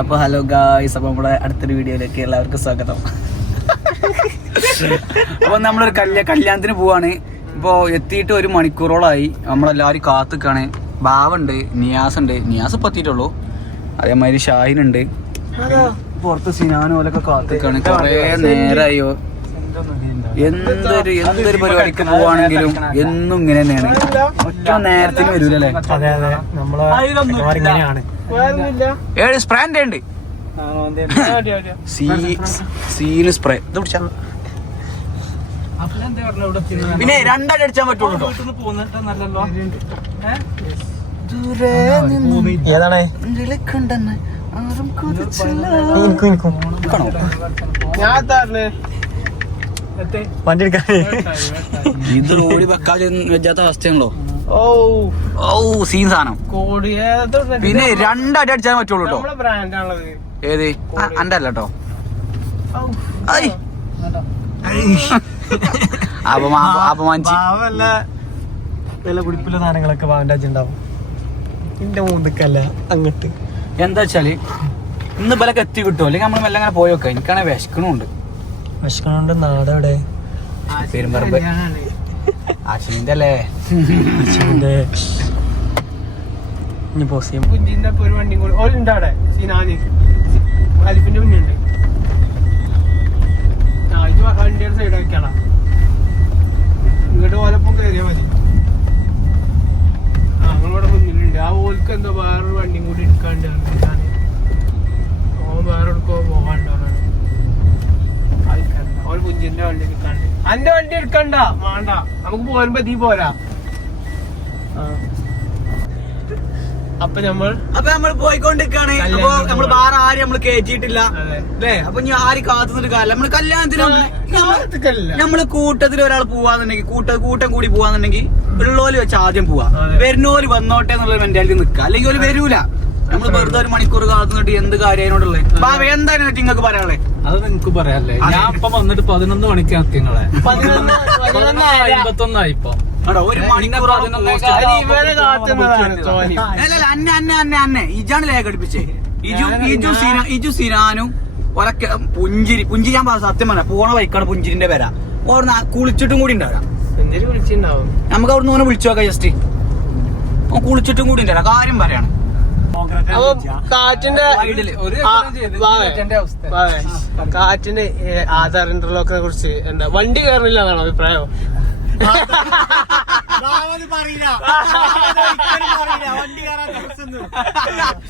അപ്പൊ hello guys അപ്പൊ നമ്മുടെ അടുത്തൊരു വീഡിയോയിലേക്ക് എല്ലാവർക്കും സ്വാഗതം. അപ്പൊ നമ്മളൊരു കല്യാ കല്യാണത്തിന് പോവാണ്. ഇപ്പൊ എത്തിയിട്ട് ഒരു മണിക്കൂറോളായി. നമ്മളെല്ലാവരും കാത്തുക്കാണ്. ബാവുണ്ട് നിയാസ് ഉണ്ട് നിയാസ് ഇപ്പൊ എത്തിയിട്ടുള്ളൂ. അതേമാതിരി ഷാഹിൻ ഉണ്ട് പുറത്ത് സിനാനും ഓലൊക്കെ കാത്തുക്കാണ്. കൊറേ നേരായോ? എന്തൊരു എന്തൊരു പരിപാടിക്ക് പോവാണെങ്കിലും എന്നും ഇങ്ങനെ തന്നെയാണ് ഒറ്റ നേരത്തിന് വരൂലേ നമ്മളെ ഇങ്ങനെയാണ്. ഏഴ് സ്പ്രേ ഉണ്ട്. സീ സീൽ സ്പ്രേ ഇത് പിടിച്ചാ പിന്നെ രണ്ടടി അടിച്ചാൻ പറ്റുള്ളൂ ഏതാണ്? വണ്ടി എടുക്കാൻ. ഇത് റോഡ് വെക്കാൻ വെച്ചാത്ത അവസ്ഥയാണല്ലോ. ഓ. സീൻ സാധനം. പിന്നെ രണ്ടടി അടിച്ചാൽ പറ്റുള്ളൂ കേട്ടോ. ഏത്? അന്റെ അല്ല കേട്ടോ. അപമാനിച്ച്. വില സാധനങ്ങളൊക്കെ അച്ഛണ്ടാവും എന്റെ അങ്ങട്ട്. എന്താ വെച്ചാൽ ഇന്ന് എത്തി കിട്ടുമോ അല്ലെങ്കിൽ നമ്മൾ മെല്ലെ അങ്ങനെ പോയോക്കെ എനിക്കാണെങ്കിൽ വിശക്കണുണ്ട്. വിശക്കണോണ്ട്. നാടെവിടെ? പെരുമ്പറമ്പ് അശ്വിന്റെ അല്ലേ അച്ഛന്റെ ഇനി പോസ് ചെയ്യും. കുഞ്ചിന്റെ ഇപ്പൊ ഒരു വണ്ടിയും കൂടി ഓലുണ്ട് അവിടെ സിനാന്. അലിഫിന്റെ മുന്നുണ്ട് ആ ഇത് വണ്ടിയുടെ സൈഡ് വെക്കാടാ ഇങ്ങോട്ട് ഓലപ്പം കയറിയാ മതി. ആ ഞങ്ങളിവിടെ മുന്നിലുണ്ട്. ആ ഓൽക്ക് എന്തോ വേറൊരു വണ്ടിയും കൂടി എടുക്കാണ്ട് ഓൻ വേറെ എടുക്കോ പോകാണ്ടോ ഓൾ കുഞ്ചിന്റെ വണ്ടി എടുക്കാണ്ട്. അന്റെ വണ്ടി എടുക്കണ്ട. വേണ്ട. നമുക്ക് പോരുമ്പോ നീ പോരാ. അപ്പൊ നമ്മൾ അപ്പൊ നമ്മൾ പോയിക്കൊണ്ടിരിക്കാണ്. അപ്പൊ നമ്മൾ. വേറെ ആരും നമ്മൾ കേറ്റിയിട്ടില്ല. അല്ലേ? അപ്പൊ ഇനി ആരും കാത്തുനിന്നിട്ട് കാര്യം നമ്മൾ കല്യാണത്തിന് നമ്മൾ കൂട്ടത്തിൽ ഒരാൾ പോവാന്നുണ്ടെങ്കിൽ കൂട്ട കൂട്ടം കൂടി പോവാന്നുണ്ടെങ്കിൽ ഉള്ളോൽ വെച്ച് ആദ്യം പോവാ. വരുന്നോൽ വന്നോട്ടെ എന്നുള്ള മെന്റാലിറ്റി നിക്കുക അല്ലെങ്കിൽ ഒരു വരൂല. നമ്മൾ വെറുതെ ഒരു മണിക്കൂർ കാത്തു നിന്നിട്ട് എന്ത് കാര്യതിനോടുള്ളത് ബാബ എന്താണ് നിങ്ങൾക്ക് പറയാനുള്ളത് അത് നിങ്ങക്ക് പറയാല്ലേ ഞാൻ ഇപ്പൊ വന്നിട്ട് പതിനൊന്ന് മണിക്ക് എത്തിങ്ങളെ. അമ്പത്തൊന്നായി ഇപ്പൊ. ഒരു മണിക്കൂർ അല്ലല്ല അന്നെ അന്നെ അന്നെ അന്നെ. ഇജാണ് ലേഖ ഘടിപ്പിച്ചേ ഇജു ഇജു സിന ഇജു സിനാനും ഒരൊക്കെ പുഞ്ചിരി പുഞ്ചിരി ഞാൻ പറഞ്ഞ സത്യം പറഞ്ഞ പോണ വൈക്കാണ് പുഞ്ചിരിന്റെ പേര. ഓർ കുളിച്ചിട്ടും കൂടി ഉണ്ടാകാം നമുക്ക് അവിടുന്ന് ഓനെ വിളിച്ചു നോക്കാം ജസ്റ്റ്. കുളിച്ചിട്ടും കൂടി ഉണ്ടാകാം കാര്യം പറയാണ്. അപ്പൊ കാറ്റിന്റെ കാറ്റിന്റെ കാറ്റിന് ആധാർ ഇന്റർലോക്കിനെ കുറിച്ച് എന്താ വണ്ടി കയറില്ല എന്നാണ് അഭിപ്രായം?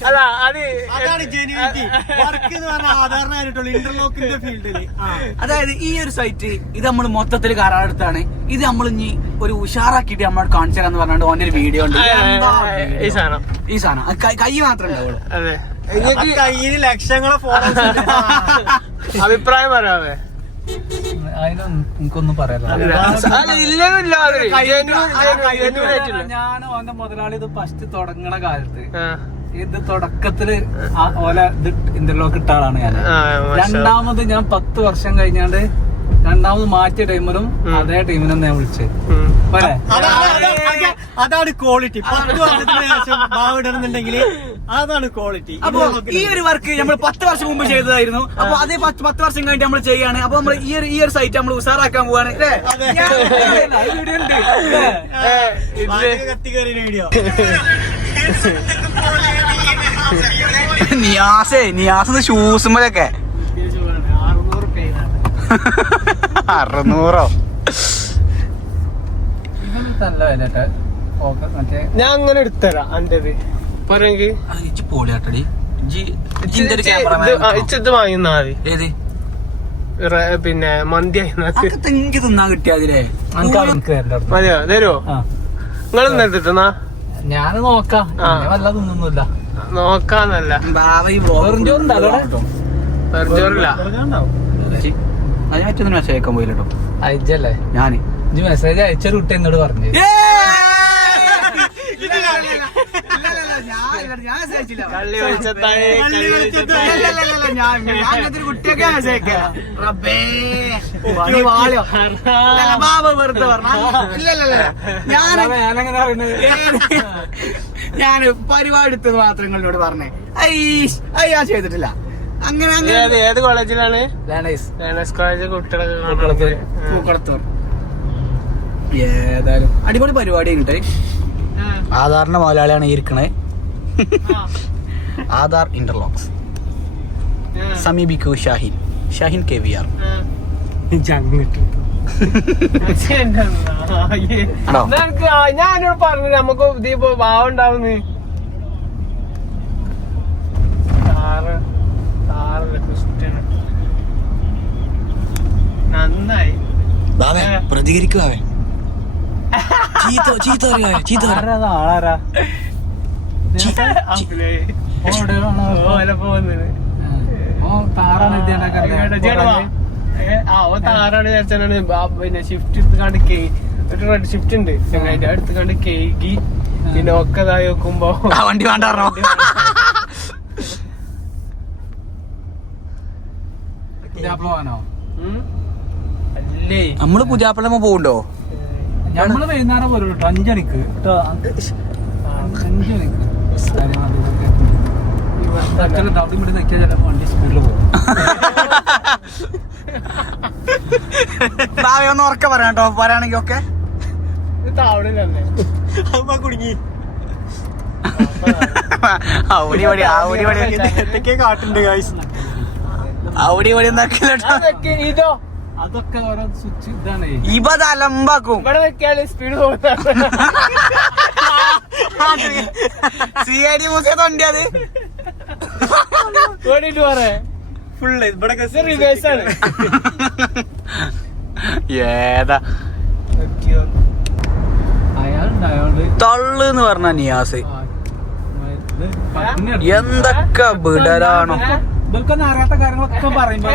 അല്ല അത് അതാണ് ജെനുവിറ്റി വർക്ക് എന്ന് പറഞ്ഞാൽ ആധാറിനായിട്ടുള്ള ഇന്റർലോക്കിന്റെ ഫീൽഡിൽ അതായത് ഈ ഒരു സൈറ്റ് ഇത് നമ്മൾ മൊത്തത്തിൽ കരാറെടുത്താണ്. ഇത് നമ്മൾ ഇനി ഒരു ഉഷാറാക്കിയിട്ട് നമ്മൾ കാണിച്ചു തരാന്ന് പറഞ്ഞു ഓന്റെ ഒരു വീഡിയോ ഉണ്ട്. ഈ സാധനം. ഈ സാധനം. കൈ- മാത്രം മാത്രമേ ഉണ്ടാവുള്ളൂ. അതെ. കയ്യിൽ ലക്ഷങ്ങളെ ഫോളോസ് അഭിപ്രായം പറയാവേ. എനിക്കൊന്നും genuine ഞാൻ ഓന്റെ മുതലാളി ഇത് ഫസ്റ്റ് തുടങ്ങണ കാലത്ത്. ഇത് തുടക്കത്തിൽ ഓല ഇത് ഇന്റർലോക്ക് ഇട്ട ആളാണ് ഞാൻ. രണ്ടാമത് ഞാൻ പത്ത് വർഷം കഴിഞ്ഞാണ്ട് രണ്ടാമത് മാറ്റിയ ടൈമിലും അതേ ടീമിനെ ഞാൻ വിളിച്ചത്. അതാണ് ക്വാളിറ്റി പത്ത് വർഷത്തിന് ശേഷം ബാവിടണമെന്നുണ്ടെങ്കിൽ അതാണ് ക്വാളിറ്റി അപ്പൊ ഈ ഒരു വർക്ക് നമ്മൾ പത്ത് വർഷം മുമ്പ് ചെയ്തതായിരുന്നു. അപ്പൊ അതേ പത്ത് പത്ത് വർഷം കഴിഞ്ഞിട്ട് നമ്മൾ ചെയ്യാണ്. അപ്പൊ നമ്മൾ ഈ ഒരു ഈ ഒരു സൈറ്റ് നമ്മൾ ഉഷാറാക്കാൻ പോവാണ്. നിയാസേ നിയാസ് ഷൂസുമ്പോഴൊക്കെ അറുന്നൂറോ? ഞാൻ അങ്ങനെ എടുത്തരാം അന്റേത് പോളിയാട്ടടി. ഇച്ചത് വാങ്ങിന്നാ മതി. ഏത്? പിന്നെ മന്തി തെങ്കി തിന്നാൻ. മതിയോ? തരുമോ നിങ്ങൾ എടുത്തിട്ടെന്നാ ഞാൻ നോക്കാം ഒന്നൊന്നുമില്ല നോക്കാന്നല്ല. വെറും ചോറുണ്ടോ മെസ്സേജ് അയക്കാൻ പോയില്ല കേട്ടോ അയച്ചല്ലേ ഞാൻ ഇജ്ജ് മെസ്സേജ് അയച്ചൊരു കുട്ടി എന്നോട് പറഞ്ഞു ഞാൻ ഞാൻ പരിപാടി എടുത്തത് മാത്രം നിങ്ങളോട് പറഞ്ഞേ ഐ ഐ ഞാൻ ചെയ്തിട്ടില്ല അങ്ങനെ അങ്ങനെ. ഏത് കോളേജിലാണ്? ലേണേഴ്സ് ലേണേഴ്സ് കോളേജ് കുട്ടികളൊക്കെ പൂക്കളത്തൂർ. ഏതായാലും അടിപൊളി പരിപാടി ഉണ്ട് ആധാറിന്റെ മുതലാളിയാണ് ഇരിക്കണേ. Aadhaar interlocks. സമീപിക്കൂ Shahin. Shahin K V R? ഞാനോട് പറഞ്ഞു നമുക്ക് ഇതിപ്പോ ഭാവം ഉണ്ടാവുന്നു വാ. ഏ, ചീത്ത ഓ താറാണ് ചേച്ചനാണ് പിന്നെ ഷിഫ്റ്റ് എടുത്തുകൊണ്ട് ഒരു റെഡ് ഷിഫ്റ്റ് ഉണ്ട്. ചെങ്ങായിട്ട് എടുത്തുകൊണ്ട് കണ്ട് കേകി. പിന്നെ ഒക്കെ ഇതായി നോക്കുമ്പോ. ആ വണ്ടി വേണ്ട പോവാനോ? നമ്മൾ പുതിയാപ്പള്ളമ്മ പോവുണ്ടോ? നമ്മൾ വൈകുന്നേരം പോലും കേട്ടോ. അഞ്ചണിക്ക് കേട്ടോ. അവിടെ ഇവിടെ ഒന്ന് ഉറക്കെ പറയാം കേട്ടോ. പറയാണെങ്കി ഒക്കെ. കുടുങ്ങി. ഔടി വടി ഔടി വടി. എന്തൊക്കെ കാട്ടുണ്ട് ഗൈസ് ഔടി വടി എന്താക്കില്ലോ ഇതോ? അതൊക്കെ ഓരോ സ്വിച്ച് ഇതാണ്. ഇവ തലമ്പാക്കും ഇവിടെ വെക്കാൽ speed C I D museum വണ്ടി അത് ഓടിയിട്ട് പറയാ. ഫുള്ള് ഇവിടെ റിവേഴ്സ് ആണ്. ഏതാ? തള്ളു എന്ന് പറഞ്ഞ നിയാസ്. എന്തൊക്കെ വിടലാണോ ഇവർക്കൊന്നും അറിയാത്ത കാര്യങ്ങളൊക്കെ പറയുമ്പോ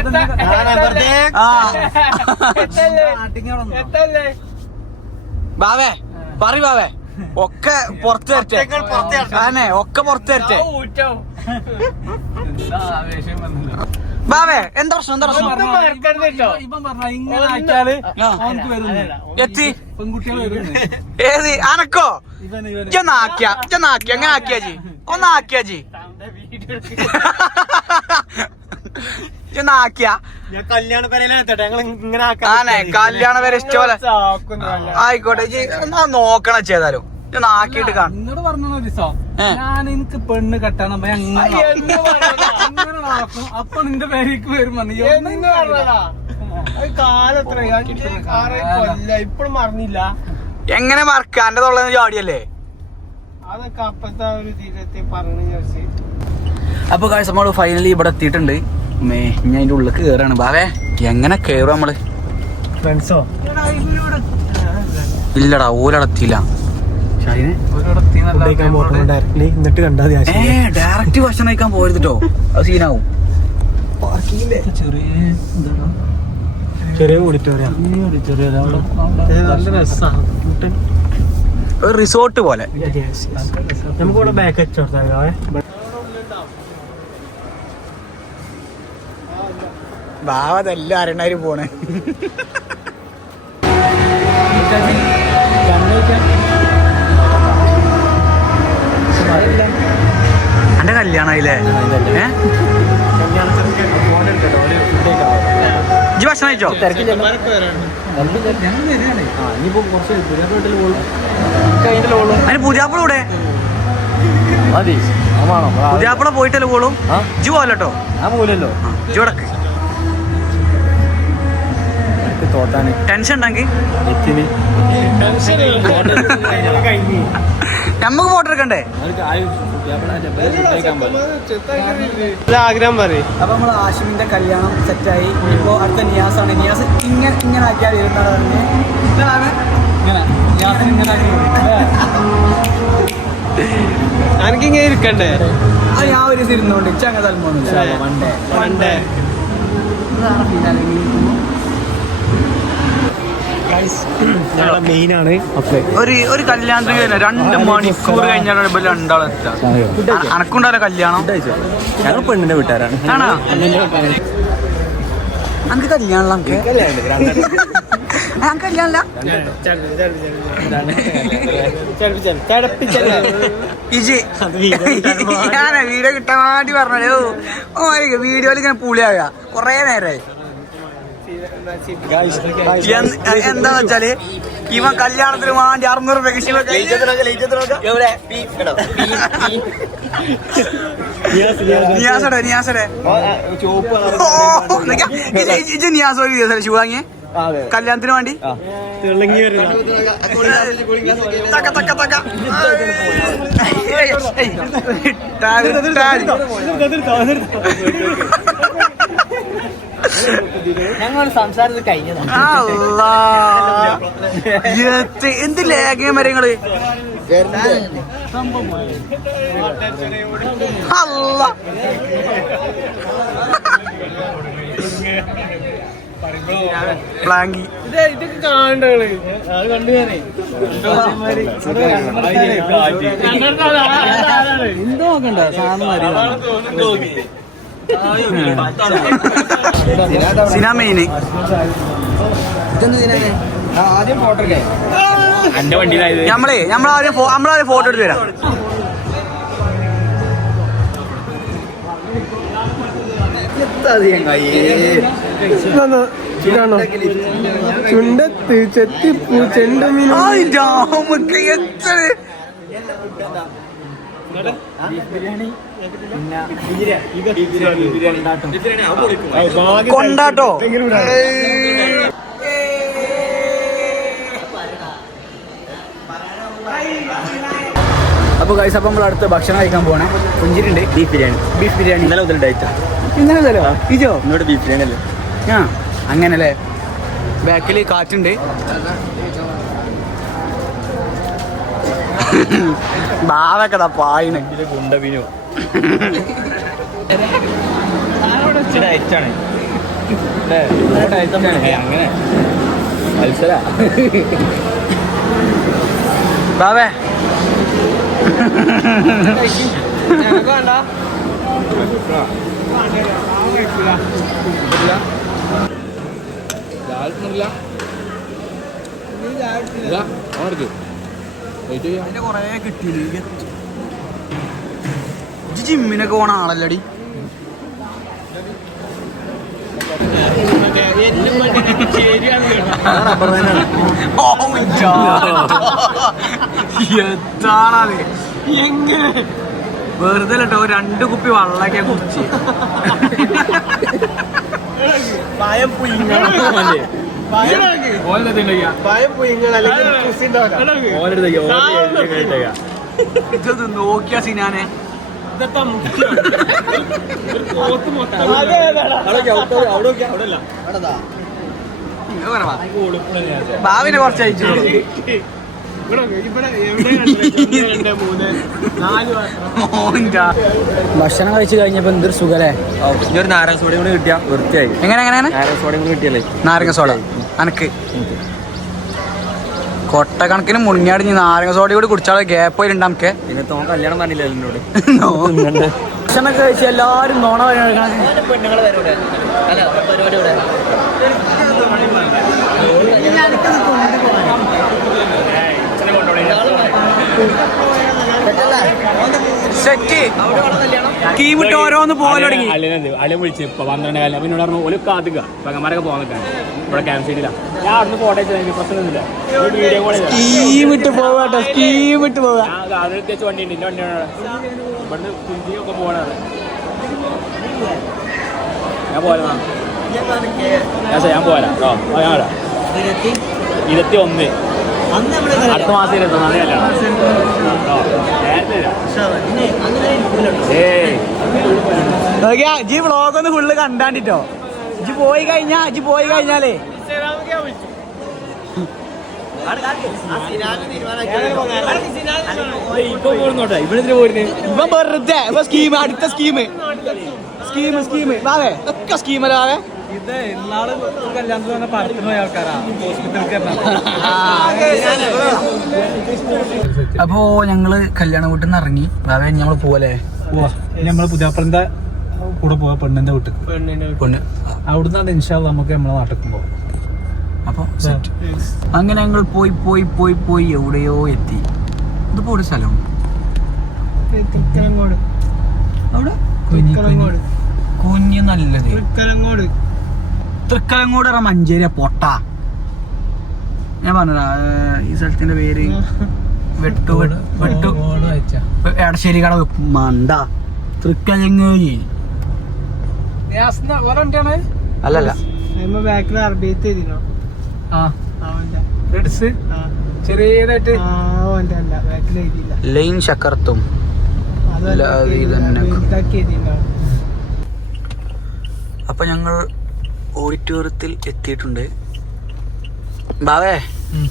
ബാവേ പറ ബാവേ. ഒക്കെ പുറത്തു പുറത്ത് ആനെ ഒക്കെ പുറത്തു ആവേശം ബാവേ എന്താ പ്രശ്നം? എന്താ പ്രശ്നം? എത്തി. ഏത്? അനക്കോ ഇവൻ ഇച്ചൊന്നാക്കിയ അങ്ങനെ ആക്കിയാ ജി? ഒന്നാക്കിയാ ജി. ആക്കിയ. ഞാൻ കല്യാണ പേരയിലാണ് ഞങ്ങൾ ഇങ്ങനെ ആനെ കല്യാണം വരെ ഇഷ്ടപോലെ ആയിക്കോട്ടെ നോക്കണ ചെയ്താലും ആക്കിയിട്ട് എന്നോട് പറഞ്ഞു ദിവസം ഞാൻ എനിക്ക് പെണ്ണ് കെട്ടാൻ അപ്പൊ നിന്റെ പേരേക്ക് വരും ഇപ്പഴും "ഈ ഒന്നും എന്ന് പറഞ്ഞതാ. അത് കാലത്ര അഞ്ച് ആറ് കൊല്ല. മറന്നില്ല. എങ്ങനെ മറക്കാന്റെ തൊള്ളന്ന് ചാടിയല്ലേ അതൊക്കെ അപ്പത്തെ ഒരു തീരത്തെ പറഞ്ഞു ചേർച്ച് അപ്പൊ കാഴ്ച നമ്മൾ ഫൈനലി ഇവിടെ എത്തിയിട്ടുണ്ട്. മേ ഞാൻ അതിന്റെ ഉള്ളിൽ കേറാണ്. ബാവേ എങ്ങനെ കേറും നമ്മൾ? ഫ്രണ്ട്സോ ഇല്ലടാ ഓലടത്തിയില്ല. ഡയറക്റ്റ് ഭക്ഷണം കഴിക്കാൻ പോരുതട്ടോ. അത് സീനാവും ചെറിയ ഓഡിറ്റോറിയം. ഒരു റിസോർട്ട് പോലെ. നമുക്ക് ഇവിടെ ബാക്ക് വെച്ച് അതെല്ലാം അരണ്ടായിരം പോണേ? എന്റെ കല്യാണായില്ലേ? ഇജ്ജ് ഭക്ഷണം കഴിച്ചോ? അതിന് പുതിയാപ്പിള കൂടെ പുതിയാപ്പിള പോയിട്ടല്ലേ പോളും? ഇജ്ജ് പോലട്ടോ ഞാൻ പോലല്ലോ കിടക്ക് എനിക്ക് ടെൻഷൻ ഉണ്ടെങ്കിൽ നമുക്ക് ഫോട്ടോ എടുക്കണ്ടേ? ആഗ്രഹം പറയും. അപ്പൊ നമ്മൾ ആഷിമിന്റെ കല്യാണം സെറ്റായി. ഇപ്പോ അടുത്ത നിയാസാണ്. നിയാസ് ഇങ്ങനെ ഇങ്ങനെ ആക്കിയാൽ ഇരുന്നാണ് പറഞ്ഞ്. ഇതാണ്. ഇങ്ങനെ. ഞാൻ ഇങ്ങനെ ആക്കി കൊടുക്കും. എനിക്കിങ്ങനെ ഇരിക്കണ്ടേ? ആ ഞാൻ ഒരു തിരുന്നോണ്ട് ഇരുന്നോണ്ട്. ഇച്ച പണ്ടേ പണ്ടേ വണ്ടേ. ആണ് ഒരു ഒരു കല്യാണത്തിന് രണ്ട് മണിക്കൂർ കഴിഞ്ഞാലാണ് ഇപ്പൊ രണ്ടാളെത്താ അനക്കുണ്ടാലോ കല്യാണം ഞങ്ങൾ പെണ്ണിന്റെ വീട്ടുകാരാണ് ആണോ അനക്ക് നമുക്ക് കല്യാണല്ല ഞാനാ വീഡിയോ കിട്ടാൻ വേണ്ടി പറഞ്ഞോ ഓ വീഡിയോയിൽ ഇങ്ങനെ പുളിയാവുക കൊറേ നേരമായി എന്ത്- എന്താന്ന് വെച്ചാൽ ഇവൻ കല്യാണത്തിന് വേണ്ടി അറുന്നൂറ് രൂപ എവിടെ? നിയാസടെ നിയാസടെ. നിയാസ് ഒരു ദിവസം ഷൂ വാങ്ങിയേ? കല്യാണത്തിന് വേണ്ടി? തക്ക തക്ക തക്ക. ഞങ്ങൾ സംസാരത്തിൽ കഴിഞ്ഞതാണ് എന്ത് ലേഖനം വരങ്ങൾ അല്ല പ്ലാങ്കി. ഇത് ഇതൊക്കെ കാണണ്ടകൾ. അത് കണ്ടു ഞാനേ എന്തോ നോക്കണ്ട സാധനം സിനാമേന്. ആദ്യം ഫോട്ടോ എന്റെ വണ്ടിയിലായത് നമ്മളെ നമ്മളാദ്യം നമ്മളാദ്യം ഫോട്ടോ എടുത്ത് തരാം ചുണ്ടത്ത് ചെത്തിപ്പൂ ചെണ്ടുമീൻ ആയ് രാമക്ക് കൊണ്ടാട്ടോ. അപ്പൊ ഗൈസ് അപ്പൊ നമ്മൾ അടുത്ത് ഭക്ഷണം കഴിക്കാൻ പോണേ പുഞ്ചിരിണ്ട് ബീഫ് ബിരിയാണി. ബീഫ് ബിരിയാണി. ഇന്നലെ മുതൽ ഡയറ്റാ ഇന്നലെ മുതലോ? ഇജോ? ഇന്നോട് ബീഫ് ബിരിയാണി അല്ലേ? ആ അങ്ങനല്ലേ? ബാക്കിൽ കാറ്റുണ്ട്. ബാവക്കട പായിന്. ഗുണ്ടവിനു അങ്ങനെ മത്സര ബാവേ അതിന്റെ കൊറേ കിട്ടിയില്ല ജിമ്മിനൊക്കെ പോണ ആളല്ലടി. എത്താണത് വെറുതെ കേട്ടോ രണ്ട് കുപ്പി വള്ളൊക്കെ കുടിച്ച്. പായം പുയിങ്ങണം. പായം പുയിങ്ങൽ അല്ലെങ്കിൽ കുസിന്റെ ഇത് നോക്കിയ സിനാനെ. വാ. ബാവിനെ കുറച്ച് അയച്ചു ഭക്ഷണം കഴിച്ചു കഴിഞ്ഞപ്പോ എന്തൊരു സുഖല്ലേ? ഒരു നാരങ്ങ സോഡയും കൂടി കിട്ടിയാ വൃത്തിയായി. എങ്ങനെ എങ്ങനെയാണ്? നാരങ്ങ സോഡയും കൂടി കിട്ടിയല്ലേ നാരങ്ങ സോഡ. അനക്ക്. കൊട്ടക്കണക്കിന് നീ നാരങ്ങ സോഡി കൂടി കുടിച്ചാൽ ഗ്യാപ്പ് പോയിട്ടുണ്ട് നമുക്ക്. കല്യാണം പറഞ്ഞില്ലല്ലോ എന്നോട് ഭക്ഷണം കഴിച്ച് എല്ലാരും നോണ സെറ്റ്. കീമിട്ട് ഓരോന്ന് പോകാൻ തുടങ്ങി. വിളിച്ച് ഇപ്പൊ പന്ത്രണ്ട് കാലം പിന്നെ പറഞ്ഞു ഒരു കാത്തുക പകന്മാരൊക്കെ പോകാൻ നിൽക്കാൻ. ഇവിടെ ക്യാമ്പ് സൈഡിലാ ഞാൻ അവിടുന്ന് ഫോട്ടോ അയച്ചു പ്രശ്നമൊന്നുമില്ല വീഡിയോ കോൾ സ്കീമിട്ട് പോവാട്ടോ സ്കീമിട്ട് പോവാ വെച്ച് വണ്ടി ഉണ്ട് എന്റെ വണ്ടിയാണ്. ഇവിടുന്ന് കുഞ്ചിയൊക്കെ പോകണത് ഞാൻ പോരാ ഞാൻ പോരാ. ഇരുപത്തി ഒന്ന്. അടുത്ത മാസം ഇരുപത്തി ഒന്നാം കല്യാണം കേട്ടോ. നേരത്തെ വരാം. ഏയ്. നോക്കിയാ ജി വ്ളോഗ് ഒന്ന് ഫുള്ള് കണ്ടാണ്ടിട്ടോ. ജി പോയി കഴിഞ്ഞാ ജി പോയി കഴിഞ്ഞാലേ. ഇവൻ വെറുതെ ഇവ സ്കീം അടുത്ത സ്കീം സ്കീം സ്കീം വാവേ ഒക്കെ സ്കീമല്ലേ വാവേ? ഇത് ഇന്നാൾ കല്യാണത്തിന് വന്ന പരത്തിന് പോയ ആൾക്കാരാ. ഹോസ്പിറ്റലിൽ അപ്പോ ഞങ്ങൾ കല്യാണ വീട്ടിൽ നിന്ന് ഇറങ്ങി അതെ ഞങ്ങൾ പോവല്ലേ? ഞമ്മൾ പുതിയാപ്പളിന്റെ കൂടെ പോവാ പെണ്ണിന്റെ വീട്ടിൽ. പെണ്ണ്. അവിടുന്ന് ഇൻഷാൽ നമുക്ക് നമ്മളെ നാട്ടിൽ പോകാം അപ്പൊ അങ്ങനെ ഞങ്ങൾ പോയി പോയി പോയി പോയി എവിടെയോ എത്തി. ഇതിപ്പോ ഒരു സ്ഥലം. അവിടെ? കുഞ്ഞു നല്ലത്. തൃക്കലങ്ങോട് മഞ്ചേരി പൊട്ട. ഞാൻ പറഞ്ഞതാ ഈ സ്ഥലത്തിന്റെ പേര് വെട്ടു വെട്ടു എടശ്ശേരി കട മണ്ട. തൃക്കലങ്ങേരി അല്ലല്ല. ബാക്കിൽ അറബിയത്ത് എഴുതിനോ? ആ. റെഡ്സ്? ചെറിയതായിട്ട്? ലൈൻ ശക്കർത്തും. അപ്പൊ ഞങ്ങൾ ഓഡിറ്റോറിയത്തിൽ എത്തിയിട്ടുണ്ട്. ബാവേ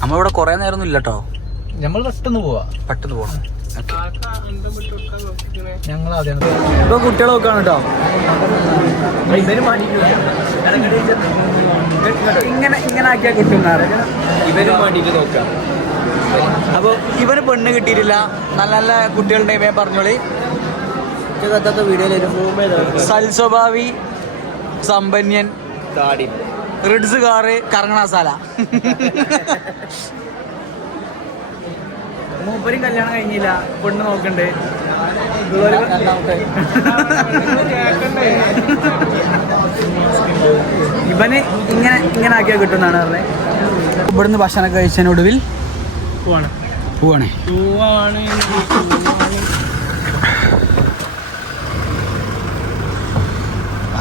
നമ്മളിവിടെ കുറെ നേരം ഒന്നും ഇല്ല കേട്ടോ നമ്മൾ പെട്ടെന്ന് പോവാ പെട്ടെന്ന് പോകണം ഞങ്ങൾ ഇപ്പൊ കുട്ടികളെ നോക്കാണ് കേട്ടോ ഇങ്ങനെ ഇങ്ങനെ ആക്കിയാ കിട്ടും ഇവരും വേണ്ടിയിട്ട് നോക്കാം. അപ്പൊ ഇവന് പെണ്ണ് കിട്ടിയിട്ടില്ല. നല്ല നല്ല കുട്ടികളുടെ ഇവയെ പറഞ്ഞോളി. സൽസ്വഭാവി സമ്പന്യൻ താടി റിഡ്സ് കാറ് കറങ്ങണ കറങ്ങണാസാല മൂപ്പരും കല്യാണം കഴിഞ്ഞില്ല. പെണ്ണ് നോക്കണ്ടേ. ഇവന് ഇങ്ങനെ ഇങ്ങനെ ആക്കിയാ കിട്ടുന്നാണ് പറഞ്ഞത് ഇവിടുന്ന് ഭക്ഷണം കഴിച്ചതിനൊടുവിൽ പോവാണ്. പോവാണേ. പോവാണ്.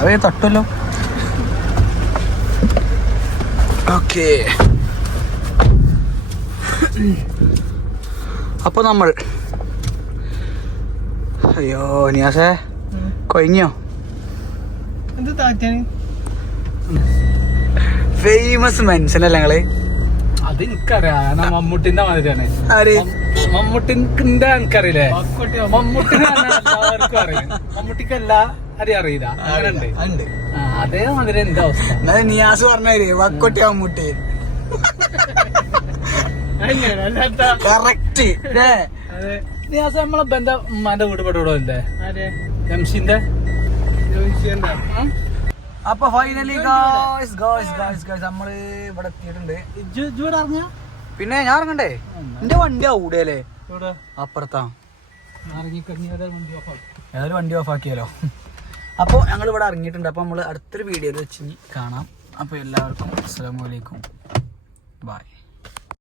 അവേ തട്ടുമല്ലോ ഓക്കെ. അപ്പൊ നമ്മൾ അയ്യോ നിയാസേ കൊയങ്ങിയോ? ഫേമസ് മെൻഷനല്ലേ ഞങ്ങൾ അത് എനിക്കറിയാം. മമ്മൂട്ടിന്റെ മാതിരിയാണ്. മമ്മൂട്ടിന്റെ എനിക്കറിയില്ലേ മമ്മൂട്ടിനെ മമ്മൂട്ടിക്കല്ല അറിയാറിയില്ല അങ്ങനെ ഉണ്ട് ഉണ്ട് ആ, അതേമാതിരി എന്റെ അവസ്ഥ. എന്നാ നിയാസ് പറഞ്ഞേ വക്കൊട്ടി മമ്മൂട്ടി കറക്റ്റ് അതെ. നിയാസ് നമ്മളെ ബന്ധ ഉമ്മാന്റെ വീട് പെടുവിടോ അല്ലേ അതെ ചോദിച്ചണ്ട അപ്പൊ finally guys guys guys guys നമ്മൾ ഇവിടെ എത്തിയിട്ടുണ്ട്. പിന്നെ ഞാൻ ഇറങ്ങണ്ടേ? എന്റെ വണ്ടി ഔടല്ലേ ഇവിടെ അപ്പുറത്താ. ഏതായാലും വണ്ടി ഓഫ് ആക്കിയാലോ? അപ്പോൾ ഞങ്ങൾ ഇവിടെ ഇറങ്ങിയിട്ടുണ്ട്. അപ്പോൾ നമ്മൾ അടുത്തൊരു വീഡിയോയിൽ വെച്ച് കാണാം. അപ്പോൾ എല്ലാവർക്കും അസ്സാം വലൈക്കും ബായ്